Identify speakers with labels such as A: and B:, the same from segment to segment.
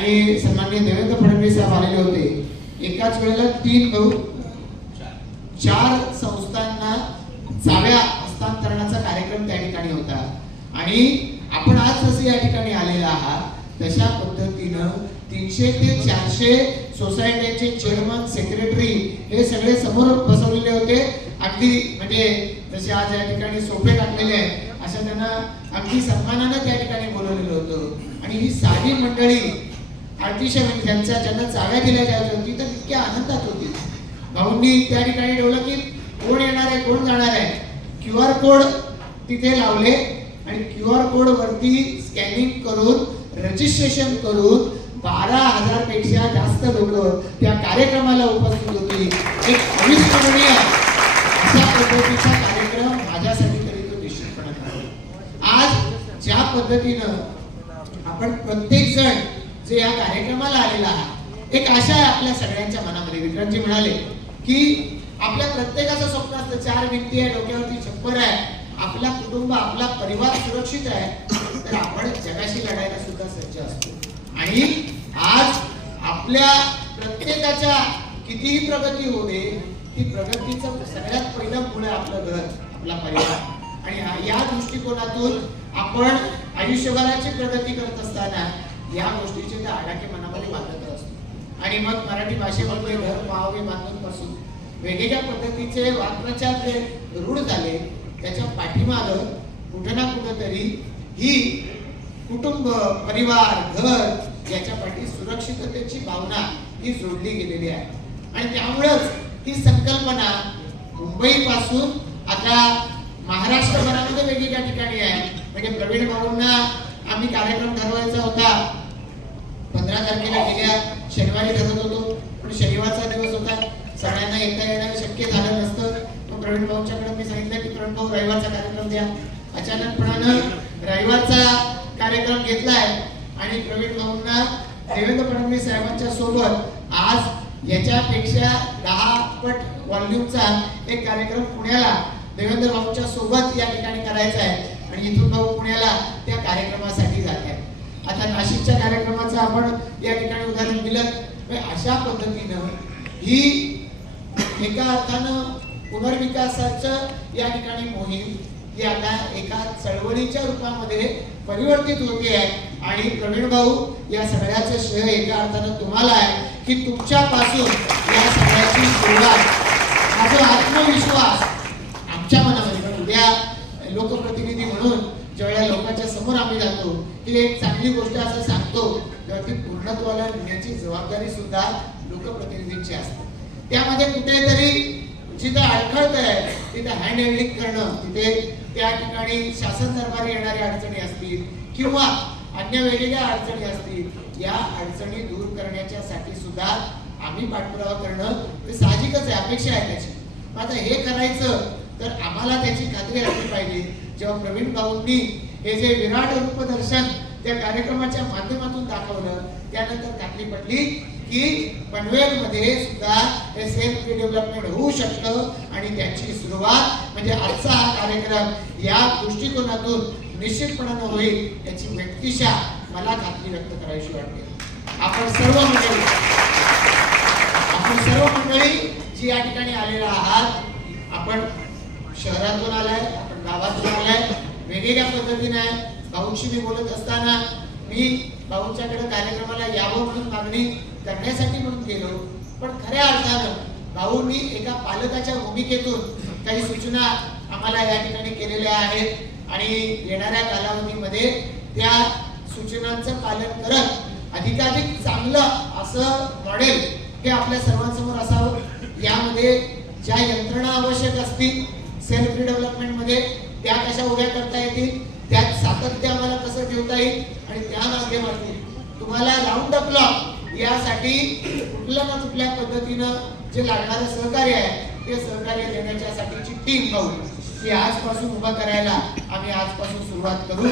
A: आणि सन्माननीय देवेंद्र फडणवीस साहेब आलेले होते. एकाच वेळेला तीन भाऊ चार संस्थांना चाव्या हस्तांतरणाचा कार्यक्रम त्या ठिकाणी होता. आणि आपण आज जसे या ठिकाणी आलेला आहात तशा पद्धतीनं तीनशे ते चारशे सोसायटीचे चेअरमन सेक्रेटरी हे सगळे समोर बसवलेले होते. अगदी म्हणजे जसे आज या ठिकाणी सोपे टाकलेले आहेत अशा त्यांना अगदी सन्मानानं त्या ठिकाणी बोलवलेलं होतं. आणि ही साधी मंडळी अतिशय म्हणजे त्यांच्या ज्यांना चाव्या दिल्या जात होती तर इतक्या आनंदात होती. भाऊंनी त्या ठिकाणी ठेवलं की कोण येणार आहे कोण जाणार आहे? क्यू आर कोड तिथे लावले आणि क्यू आर कोड वरती स्कॅनिंग करून रजिस्ट्रेशन करून बारा हजारपेक्षा जास्त लोक त्या कार्यक्रमाला उपस्थित होती. एक अविस्मरणीय अशा पद्धतीचा कार्यक्रम माझ्यासाठी तरी तो निश्चितपणे आज ज्या पद्धतीनं आपण प्रत्येक जण जे या कार्यक्रमाला आलेला आहात एक आशा आहे आपल्या सगळ्यांच्या मनामध्ये. विक्रमजी म्हणाले की आपल्या प्रत्येकाचं स्वप्न असतं चार व्यक्ती आहे डोक्यावरती छप्पर आहे आपला कुटुंब आपला परिवार सुरक्षित आहे तर आपण जगाशी लढायला सुद्धा सज्ज असतो. आणि आज आपल्या प्रत्येकाच्या कितीही प्रगती होऊ दे ती प्रगतीचं सगळ्यात पहिलं मुळे आपलं घर आपला परिवार. आणि या दृष्टिकोनातून आपण आयुष्यभराची प्रगती करत असताना या गोष्टीचे त्या आडाखे मनामध्ये बांधत असतो. आणि मग मराठी भाषेमध्ये घर पाहावे बांधून पासून वेगवेगळ्या पद्धतीचे वाक्प्रचार जे रूढ झाले त्याच्या पाठीमाग कुठे ना कुठंतरी ही कुटुंब परिवार घर याच्या पाठी सुरक्षिततेची भावना ही जोडली गेलेली आहे. आणि त्यामुळेच ही संकल्पना मुंबई पासून आता महाराष्ट्रभरामध्ये वेगवेगळ्या ठिकाणी आहे. म्हणजे प्रवीण भाऊंना आम्ही कार्यक्रम ठरवायचा होता. पंधरा तारखेला गेल्या शनिवारी रजत होतो. पण शनिवारचा दिवस होता. सगळ्यांना एकदा येणं शक्य झालं नसतं. तो प्रवीण भाऊच्याकडे मी सांगितलं की प्रवीण भाऊ रविवारचा कार्यक्रम द्या. अचानकपणानं रविवारचा कार्यक्रम घेतलाय. आणि प्रवीण भाऊंना देवेंद्र फडणवीस साहेबांच्या सोबत आज याच्यापेक्षा दहा पट व्हॉल्यूमचा एक कार्यक्रम पुण्याला देवेंद्र भाऊच्या सोबत या ठिकाणी करायचा आहे. आणि इथून भाऊ पुण्याला त्या कार्यक्रमासाठी जात आहे आता नाशिकच्या कार्यक्रमाचं आपण या ठिकाणी उदाहरण दिलं. अशा पद्धतीनं ही एका अर्थानं पुनर्विकासाच्या या ठिकाणी मोहीम ही आता एका चळवळीच्या रूपामध्ये परिवर्तित होते आहे. आणि प्रवीण भाऊ या सगळ्याचं श्रेय एका अर्थानं तुम्हाला आहे की तुमच्यापासून या सगळ्याची सुरुवात. हा जो आत्मविश्वास आमच्या मनामध्ये उद्या लोकप्रतिनिधी म्हणून ज्यावेळेला लोकांच्या समोर आम्ही जातो. की एक चांगली गोष्ट असं सांगतो तेव्हा ती पूर्णत्वाला नेण्याची जबाबदारी सुद्धा लोकप्रतिनिधींची असते. त्यामध्ये कुठेतरी जिथं अडखळत आहे तिथं हँड हँडलिंग करणं तिथे त्या ठिकाणी शासन दरबारी येणाऱ्या अडचणी असतील किंवा अन्य वेगवेगळ्या अडचणी असतील या अडचणी दूर करण्याच्या साठी सुद्धा आम्ही पाठपुरावा करणं हे साहजिकच आहे अपेक्षा आहे त्याची. मग आता हे करायचं तर आम्हाला त्याची खात्री असली पाहिजे. जेव्हा प्रवीण भाऊंनी हे जे विराट रूपदर्शन त्या कार्यक्रमाच्या माध्यमातून दाखवलं त्यानंतर खात्री पडली की पनवेलमध्ये सुद्धा हे सेल्फ डेव्हलपमेंट होऊ शकतं आणि त्याची सुरुवात म्हणजे आजचा हा कार्यक्रम या दृष्टिकोनातून निश्चितपणानं होईल याची व्यक्तिशा मला खात्री व्यक्त करायची वाटते. आपण सर्व मंडळी आपण सर्व मंडळी जी या ठिकाणी आलेला आहात आपण शहरातून आलाय गावात गावातून वेगवेगळ्या पद्धतीने आहे. भाऊंशी मी बोलत असताना मी भाऊंच्याकडे कार्यक्रमाला यावं म्हणून मागणी करण्यासाठी म्हणून गेलो. पण खऱ्या अर्थानं भाऊंनी एका पालकाच्या भूमिकेतून काही सूचना आम्हाला या ठिकाणी केलेल्या आहेत आणि येणाऱ्या कालावधीमध्ये त्या सूचनांचं पालन करत अधिकाधिक चांगलं असं मॉडेल हे आपल्या सर्वांसमोर असावं. यामध्ये ज्या यंत्रणा आवश्यक असतील सेल्फ डेव्हलपमेंटमध्ये त्या कशा उभ्या करता येतील त्यात सातत्य आम्हाला कसं ठेवता येईल आणि त्या माध्यमातून तुम्हाला राऊंड द क्लॉक यासाठी कुठल्या ना कुठल्या पद्धतीनं जे लागणारं सहकार्य आहे ते सहकार्य देण्याच्यासाठीची टीम पाहू ती आजपासून उभा करायला आम्ही आजपासून सुरुवात करू.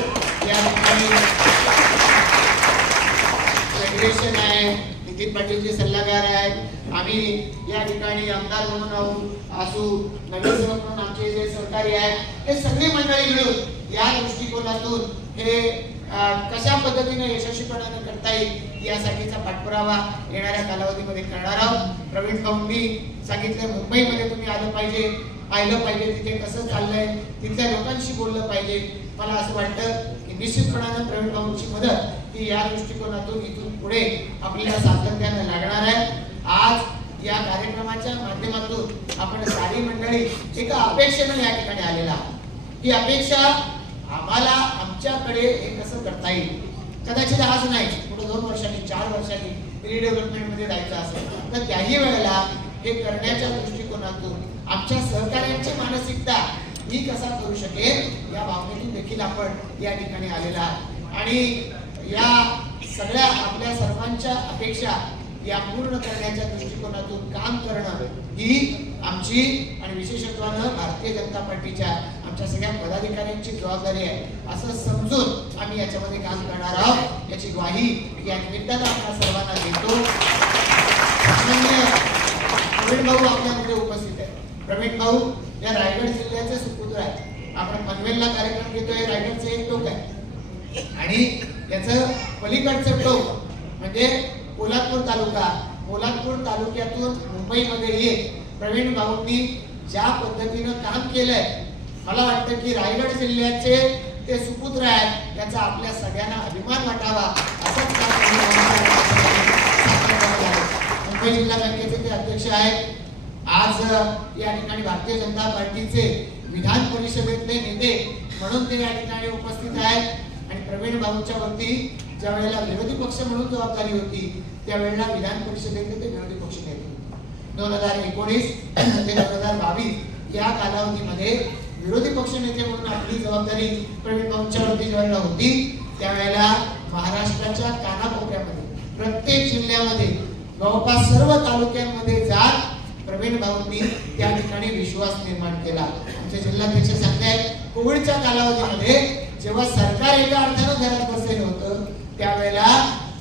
A: या ठिकाणी फेडरेशन आहे नितीन पाटीलचे सल्लागार आहेत. आम्ही या ठिकाणी आमदार म्हणून असू नगरसेवक म्हणून आमचे जे सहकारी आहेत हे सगळी मंडळी मिळून या दृष्टिकोनातून हे कशा पद्धतीने यशस्वीपणाने करता येईल यासाठीचा पाठपुरावा येणाऱ्या कालावधीमध्ये करणार आहोत. प्रवीण भाऊंनी सांगितलं मुंबईमध्ये तुम्ही आलं पाहिजे पाहिलं पाहिजे तिथे कसं चाललंय तिथल्या लोकांशी बोललं पाहिजे. मला असं वाटतं की निश्चितपणानं प्रवीण भाऊंची मदत ही या दृष्टिकोनातून इथून पुढे आपल्याला सातत्याने लागणार आहे. आज या कार्यक्रमाच्या माध्यमातून आपण सारी मंडळी एका अपेक्षेनं या ठिकाणी आलेला ही अपेक्षा आम्हाला आमच्याकडे हे कसं करता येईल. कदाचित आज नाही पुढे दोन वर्षांनी चार वर्षांनी रिडेव्हलपमेंटमध्ये जायचं असेल तर त्याही वेळेला हे करण्याच्या दृष्टिकोनातून आमच्या सहकार्यांची मानसिकता ही कसा करू शकेल या बाबतीत देखील आपण या ठिकाणी आलेला आणि या सगळ्या आपल्या सर्वांच्या अपेक्षा या पूर्ण करण्याच्या दृष्टिकोनातून काम करणं ही आमची आणि विशेषत्वानं भारतीय जनता पार्टीच्या आमच्या सगळ्या पदाधिकाऱ्यांची जबाबदारी आहे. असं समजून आम्ही याच्यामध्ये काम करणार आहोत. याची ग्वाही या निमित्तानं आपल्या सर्वांना देतो. प्रवीण भाऊ आपल्यामध्ये उपस्थित आहे प्रवीण भाऊ या रायगड जिल्ह्याचे सुपुत्र आहे आपण पनवेलला कार्यक्रम घेतोय. रायगडचे एक लोक आहे आणि याचं पलीकडचं टोक म्हणजे पोलादपूर तालुका. पोलादपूर तालुक्यातून मुंबईमध्ये ये प्रवीण भाऊंनी ज्या पद्धतीनं काम केलंय मला वाटतं की रायगड जिल्ह्याचे ते सुपुत्र आहेत याचा आपल्या सगळ्यांना अभिमान वाटावा असंच काम मुंबई जिल्हा बँकेचे ते अध्यक्ष आहेत. आज या ठिकाणी भारतीय जनता पार्टीचे विधान परिषदेतले नेते म्हणून ते या ठिकाणी उपस्थित आहेत. आणि प्रवीण भाऊंच्या वरती ज्या वेळेला विरोधी पक्ष म्हणून जबाबदारी होती त्यावेळेला विधान परिषदेकडे ते विरोधी पक्ष नेते दोन हजार एकोणीस ते दोन हजार बावीस या कालावधीमध्ये विरोधी पक्ष नेते म्हणून आपली जबाबदारी प्रवीण भाऊंच्या वरती ज्यावेळेला होती त्यावेळेला महाराष्ट्राच्या कानाकोपऱ्यामध्ये प्रत्येक जिल्ह्यामध्ये जवळपास सर्व तालुक्यांमध्ये जात प्रवीण भाऊंनी त्या ठिकाणी विश्वास निर्माण केला. आमचे जिल्हाध्यक्ष सांगतायत कोविडच्या कालावधीमध्ये जेव्हा सरकार एका अर्थानं घरात बसलेलं होतं त्यावेळेला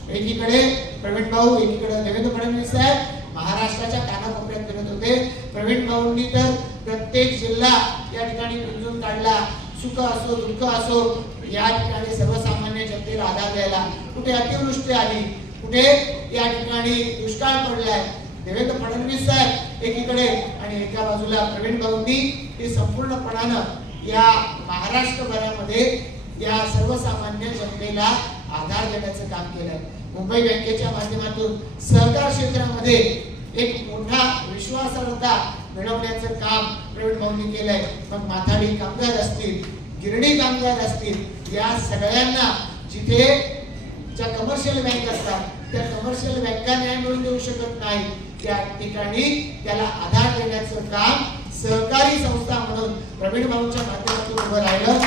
A: एकीकडे प्रवीण भाऊ एकीकडे देवेंद्र फडणवीस साहेब महाराष्ट्राच्या कानाकोपऱ्यात फिरत होते. प्रवीण भाऊंनी तर प्रत्येक जिल्हा या ठिकाणी गुंजून काढला. सुख असो दुःख असो या ठिकाणी सर्वसामान्य जनतेला आधार द्यायला. कुठे अतिवृष्टी आली कुठे या ठिकाणी दुष्काळ पडलाय देवेंद्र फडणवीस साहेब एकीकडे आणि एका बाजूला प्रवीण भाऊंनी हे संपूर्णपणानं या महाराष्ट्रभरामध्ये या सर्वसामान्य जनतेला आधार देण्याचं काम केलंय. मुंबई बँकेच्या माध्यमातून सहकार क्षेत्रामध्ये एक मोठा विश्वासार्हता मिळवण्याचं काम प्रवीण भाऊंनी केलंय. मग माथाडी कामगार असतील गिरणी कामगार असतील या सगळ्यांना जिथे ज्या कमर्शियल बँक असतात त्या कमर्शियल बँका न्याय मिळून देऊ शकत नाही. त्या ठिकाणी त्याला आधार देण्याचं काम सहकारी संस्था म्हणून प्रवीण भाऊंच्या माध्यमातून उभं राहिलं.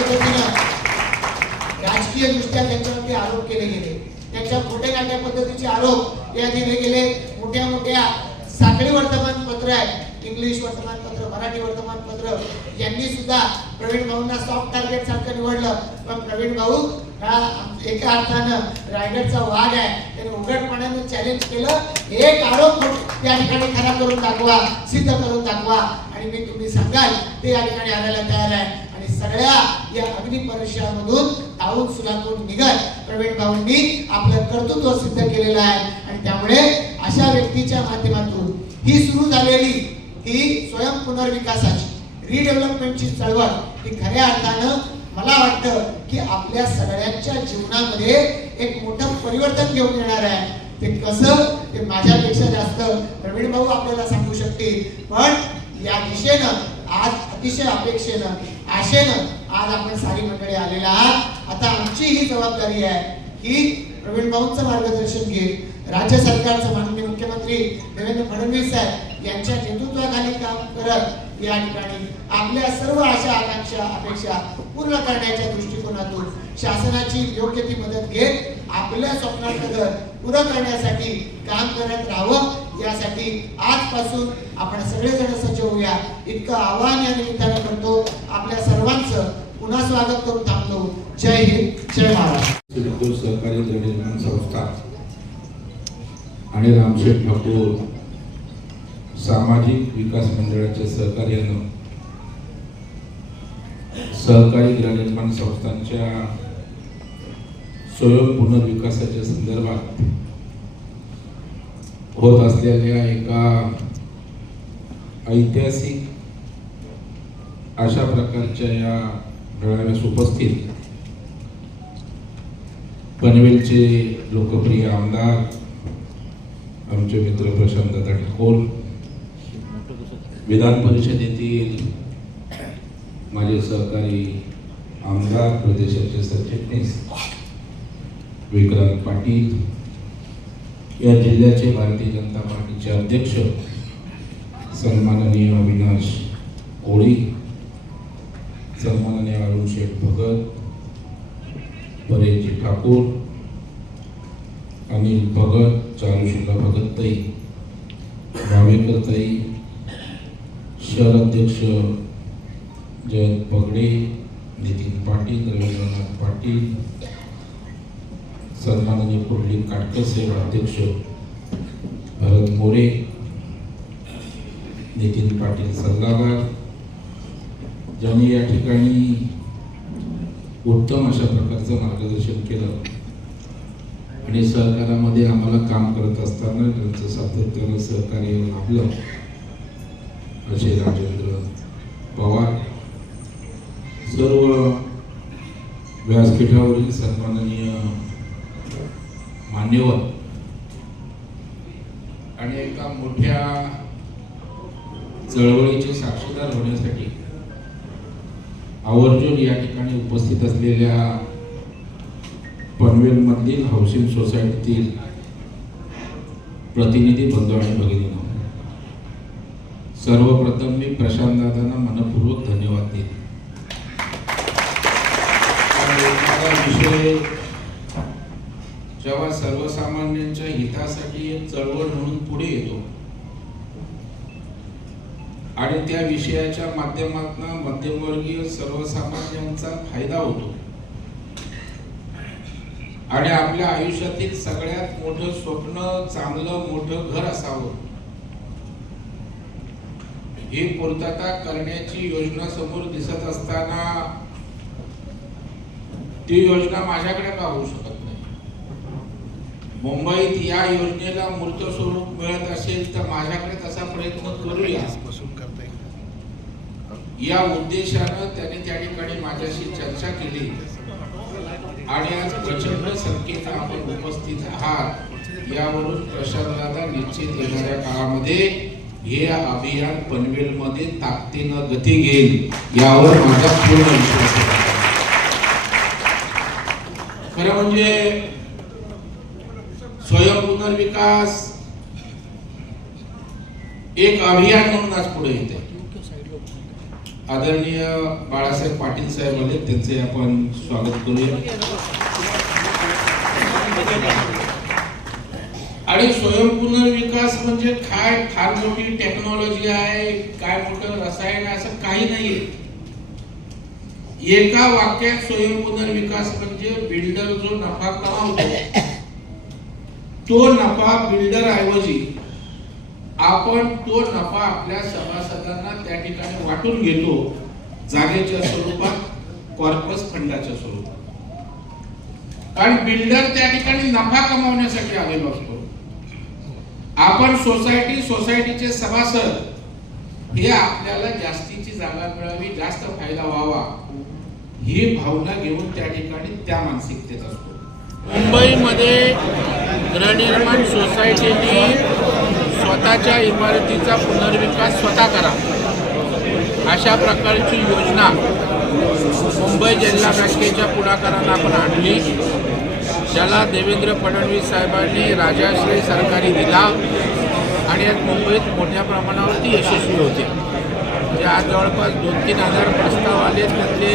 A: पद्धतीनं राजकीय दृष्ट्या त्यांच्यावरती आरोप केले गेले. त्यांच्या खोटे नाट्या पद्धतीचे आरोप या दिले गेले. मोठ्या मोठ्या साखळी वर्तमानपत्र आहेत. इंग्लिश वर्तमानपत्र मराठी वर्तमानपत्र. यांनी सुद्धा प्रवीण भाऊंना सॉफ्ट टार्गेट सारखं निवडलं. पण प्रवीण भाऊ हा एका अर्थानं रायगडचा वाघ आहे. त्याने उघडपणाने चॅलेंज केलं. एक आरोप या ठिकाणी खरा करून दाखवा सिद्ध करून दाखवा. आणि मी तुम्ही सांगाल ते या ठिकाणी आणायला तयार आहे. सगळ्या या अग्नी परीक्षामधून ताऊन सुलाकून निघत प्रवीण भाऊंनी आपलं कर्तृत्व सिद्ध केलेलं आहे. आणि त्यामुळे अशा व्यक्तीच्या माध्यमातून ही सुरू झालेली ही स्वयं पुनर्विकासाची रिडेव्हलपमेंटची चळवळ ही खऱ्या अर्थानं मला वाटतं की आपल्या सगळ्यांच्या जीवनामध्ये एक मोठं परिवर्तन घेऊन येणार आहे. ते कसं? ते माझ्यापेक्षा जास्त. प्रवीण भाऊ आपल्याला सांगू शकतील. पण या दिशेनं आज अतिशय अपेक्षेनं आशेनं आज आपण सारी मंडळी आलेला आहात. आता आमची ही जबाबदारी आहे की प्रवीण भाऊंचं मार्गदर्शन घेत राज्य सरकारचं माननीय मुख्यमंत्री देवेंद्र फडणवीस साहेब यांच्या नेतृत्वाखाली काम करत या ठिकाणी आपल्या सर्व आशा आकांक्षा अपेक्षा पूर्ण करण्याच्या दृष्टिकोनातून शासनाची योग्य ती मदत घेत आपल्या स्वप्नांकडे पूर्ण करण्यासाठी काम करत राहावं. यासाठी आजपासून आपण सगळेजण सज्ज होऊया. इतकं आव्हान या निमित्तानं करतो. आपल्या सर्वांचं पुन्हा स्वागत करून थांबतो. जय हिंद जय महाराष्ट्र.
B: सिद्धपूर सहकारी निर्माण संस्था आणि रामशेठ ठाकूर सामाजिक विकास मंडळाच्या सहकार्यानं सहकारी गृहनिर्माण संस्थांच्या स्वयं पुनर्विकासाच्या संदर्भात होत असलेल्या एका ऐतिहासिक अशा प्रकारच्या या मेळाव्यास उपस्थित पनवेलचे लोकप्रिय आमदार आमचे मित्र प्रशांत ठाकूर विधान परिषदेतील माझे सहकारी आमदार प्रदेशाचे सरचिटणीस विक्रांत पाटील या जिल्ह्याचे भारतीय जनता पार्टीचे अध्यक्ष सन्माननीय अविनाश कोळी सन्माननीय अरुण शेठ भगत परेशजी ठाकूर अनिल भगत चारुशिला भगत तई भावेकर तई शहर अध्यक्ष जयंत पगडे नितीन पाटील रवींद्रनाथ पाटील सन्माननीय पुंडलिक काटकर सेवा अध्यक्ष भरत मोरे नितीन पाटील सल्लागार. ज्यांनी या ठिकाणी उत्तम अशा प्रकारचं मार्गदर्शन केलं आणि सहकारामध्ये आम्हाला काम करत असताना त्यांचं सातत्यानं सहकार्य लाभलं असे राजेंद्र पवार. सर्व व्यासपीठावरील सन्माननीय मान्यवर आणि एका मोठ्या चळवळीचे साक्षीदार होण्यासाठी आवर्जून या ठिकाणी उपस्थित असलेल्या पनवेलमधील हाऊसिंग सोसायटीतील प्रतिनिधी बंधू आणि भगिनींनो सर्वप्रथम मी प्रशांत दादांना मनपूर्वक धन्यवाद देईन विषय जेव्हा सर्वसामान्यांच्या हितासाठी एक चळवळ म्हणून पुढे येतो. आणि त्या विषयाच्या माध्यमातून मध्यमवर्गीय सर्वसामान्यांचा फायदा होतो. आणि आपल्या आयुष्यातील सगळ्यात मोठं स्वप्न चांगलं मोठं घर असावं. ही पूर्तता करण्याची योजना समोर दिसत असताना ती योजना माझ्याकडे का होऊ शकत मुंबईत या योजनेला मूर्त स्वरूप मिळत असेल तर माझ्याकडे तसा प्रयत्न करूया. या उद्देशानं त्यांनी त्या ठिकाणी माझ्याशी चर्चा केली. आणि आज प्रचंड संख्येत आपण उपस्थित आहात. यावरून प्रशांत दादा निश्चित येणाऱ्या काळामध्ये हे अभियान पनवेलमध्ये ताकदीनं गती घेईल यावर माझा पूर्ण विश्वास आहे. खरं म्हणजे स्वयं विकास एक अभियान म्हणून आज पुढे येते. आदरणीय बाळासाहेब पाटील साहेब आले त्यांचे आपण स्वागत करूया. आणि स्वयं पुनर्विकास म्हणजे काय? फार मोठी टेक्नॉलॉजी आहे काय मोठं रसायन आहे असं काही नाहीये. एका वाक्यात स्वयं पुनर्विकास म्हणजे बिल्डर जो नफा कमावतो. तो नफा बिल्डर ऐवजी आपण तो नफा आपल्या सभासदांना त्या ठिकाणी वाटून घेतो जागेच्या स्वरूपात कॉर्पस फंडाच्या स्वरूपात. कारण बिल्डर त्या ठिकाणी नफा कमावण्यासाठी आलेलो असतो. आपण सोसायटी सोसायटीचे सभासद हे आपल्याला जास्तीची जागा मिळावी जास्त फायदा व्हावा ही भावना घेऊन त्या ठिकाणी त्या मानसिकतेत असतो.
C: मुंबईमध्ये गृहनिर्माण सोसायटीने स्वतःच्या इमारतीचा पुनर्विकास स्वतः करा. अशा प्रकारची योजना मुंबई जिल्हा बँकेच्या पुढाकारानं आपण आणली. ज्याला देवेंद्र फडणवीस साहेबांनी राजाश्रय सरकारी दिला आणि आज मुंबईत मोठ्या प्रमाणावरती यशस्वी होते. म्हणजे आज जवळपास दोन तीन हजार प्रस्ताव आले त्यातले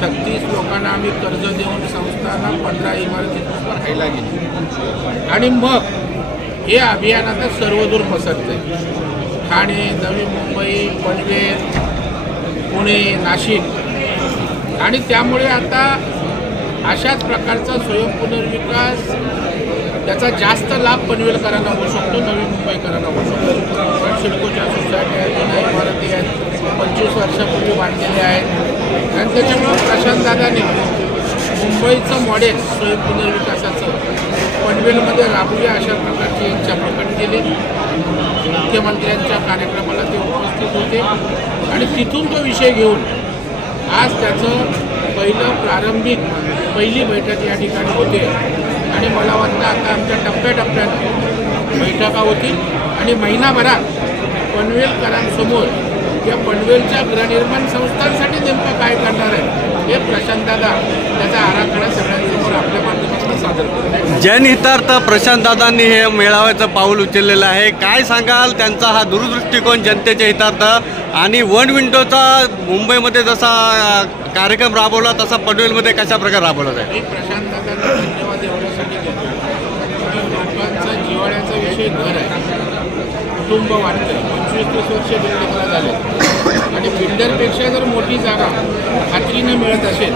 C: छत्तीस लोकांना आम्ही कर्ज देऊन संस्थांना पंधरा इमारती राहायला गेली. आणि मग हे अभियान आता सर्वदूर पसरते ठाणे नवी मुंबई पनवेल पुणे नाशिक. आणि त्यामुळे आता अशाच प्रकारचा स्वयं पुनर्विकास त्याचा जास्त लाभ पनवेलकरांना होऊ शकतो नवी मुंबईकरांना होऊ शकतो. कारण सिडकोच्या सोसायटी आहेत जुन्या इमारती आहेत. पंचवीस वर्षापूर्वी बांधलेल्या आहेत. आणि त्याच्यामुळं प्रशांत दादाने
B: मुंबईचं मॉडेल स्वयं पुनर्विकासाचं पनवेलमध्ये राबूया अशा प्रकारची इच्छा प्रकट केली. मुख्यमंत्र्यांच्या कार्यक्रमाला ते उपस्थित होते. आणि तिथून तो विषय घेऊन आज त्याचं पहिलं प्रारंभिक पहिली बैठक या ठिकाणी होते. आणि मला वाटतं आता आमच्या टप्प्याटप्प्यात बैठका होतील. आणि महिनाभरात पनवेलकरांसमोर या पनवेलच्या गृहनिर्माण संस्थांसाठी नेमकं काय करणार आहे? हे प्रशांतदादा त्याचा आराखडा सगळ्यांसमोर आपल्या माध्यमातून सादर करतात
D: जनहितार्थ प्रशांतदादांनी हे मेळाव्याचं पाऊल उचललेलं आहे. काय सांगाल? त्यांचा हा दूरदृष्टिकोन जनतेच्या हितार्थ. आणि वन विंडोचा मुंबईमध्ये जसा कार्यक्रम राबवला तसा पनवेलमध्ये कशा प्रकारे राबवला जाईल?
B: मी प्रशांत दादांना धन्यवाद एवढ्यासाठी लोकांचा जिव्हाळ्याचा विषय घर आहे. कुटुंब वाटतं पंचवीस तीस वर्ष बिल्डिंगला झाले. आणि बिल्डरपेक्षा जर मोठी जागा खात्रीनं मिळत असेल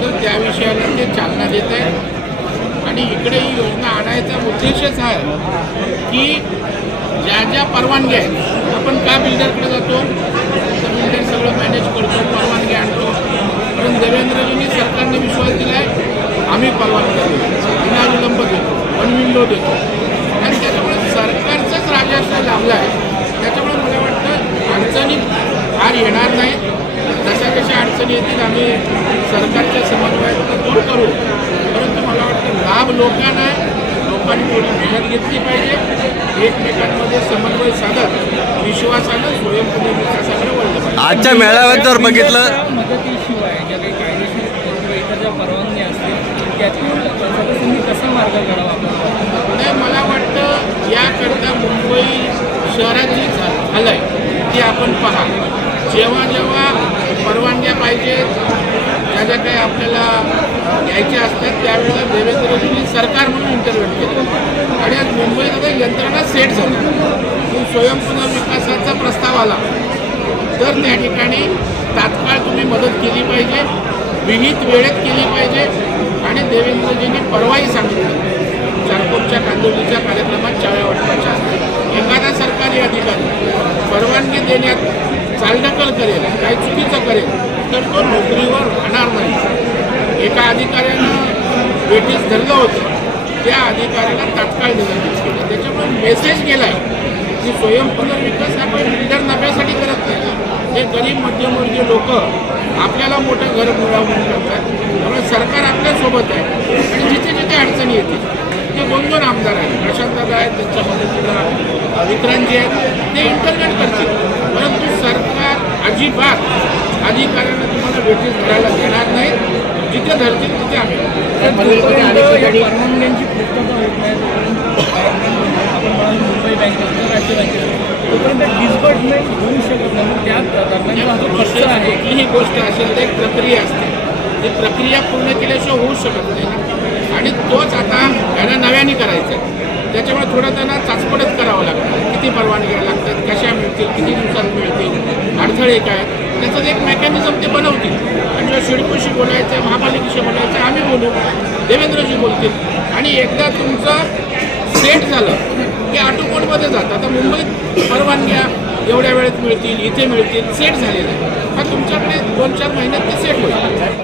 B: तर त्या विषयाला ते चालना देत आहे आणि इकडे ही योजना आणायचा उद्देशच हा आहे की ज्या ज्या परवानग्या आहेत आपण का बिल्डरकडे जातो? तर बिल्डर सगळं मॅनेज करतो परवानगी आणतो. पण देवेंद्रजींनी सरकारने विश्वास दिला आहे आम्ही परवानगी देतो. विनाविलंब देतो वन विंडो देतो. सरकारचाच राजस्व लाभला आहे. त्याच्यामुळे मला वाटतं अडचणी फार येणार नाहीत. जशा जशा अडचणी येतील आम्ही सरकारच्या समन्वयात दूर करू. परंतु मला वाटतं लाभ लोकांना आहे. लोकांनी थोडी मेहनत घेतली पाहिजे. एकमेकांमध्ये समन्वय साधत विश्वासानं स्वयंपूर्ण विकासाकडे वळलं पाहिजे.
D: आजच्या मेळाव्यात जर बघितलं
E: मदतीशिवाय ज्या काही कायदेशीर किंवा इतर ज्या परवानगी असतील त्यातून कसा मार्ग काढावा? आपल्याला
B: नाही मला वाटतं याकरता मुंबई शहरात जी झालं आहे ती आपण पहा. जेव्हा जेव्हा परवानग्या पाहिजेत ज्या ज्या काही आपल्याला घ्यायच्या असतात त्यावेळेला देवेंद्रजींनी सरकार म्हणून इंटरव्ह्यू केलं. आणि आज मुंबईत आता यंत्रणा सेट झाली. स्वयंपूर्ण विकासाचा प्रस्ताव आला. तर त्या ठिकाणी तात्काळ तुम्ही मदत केली पाहिजे विहित वेळेत केली पाहिजे. आणि देवेंद्रजींनी परवाही सांगितलं. चाकूरच्या कांदिवलीच्या कार्यक्रमात चाव्या वाटपाच्या एखादा सरकारी अधिकारी परवानगी देण्यात चालढकल करेल काही चुकीचं करेल तर तो नोकरीवर राहणार नाही. एका अधिकाऱ्यानं वेटीस धरलं होतं. त्या अधिकाऱ्याला तात्काळ निलंबित केलं. त्याच्यामुळे मेसेज गेला आहे की स्वयंपूर्ण विकास आपण बिल्डर नफ्यासाठी करत नाही. हे गरीब मध्यमवर्गीय लोक आपल्याला मोठं घर मिळावून करतात. त्यामुळे सरकार आपल्यासोबत आहे आणि जिथे जिथे अडचणी येतील. ते दोन दोन आमदार आहेत प्रशांतदादा आहेत त्यांच्या मदतीला विक्रांतजी आहेत ते इंटरनेट करतील. परंतु सरकार अजिबात अधिकाऱ्यांना तुम्हाला वेटीस धरायला देणार नाही. जिथे धरतील तिथे आम्ही.
E: पूर्तता होत नाही. मुंबई राज्य तोपर्यंत होऊ शकत नाही. मग त्या दरम्यान जो खर्च
B: दुसरं
E: आहे.
B: कुठलीही गोष्ट असेल तर एक प्रक्रिया असते. ती प्रक्रिया पूर्ण केल्याशिवाय होऊ शकत नाही आणि तोच आता यांना नव्याने करायचा आहे त्याच्यामुळे थोडं त्यांना चाचपडत करावं लागतं किती परवानग्या लागतात कशा मिळतील किती दिवसात मिळतील अडथळे काय त्याचं एक मेकॅनिझम ते बनवतील. आणि जेव्हा शिडकोशी बोलायचं आहे महापालिकेशी बोलायचं आहे, आम्ही बोलू. देवेंद्रजी बोलतील. आणि एकदा तुमचं सेट झालं की आटोकोटमध्ये जातं. आता मुंबईत परवानग्या एवढ्या वेळेत मिळतील इथे मिळतील सेट झालेलं आहे. हा तुमच्याकडे दोन चार महिन्यात ते सेट होईल.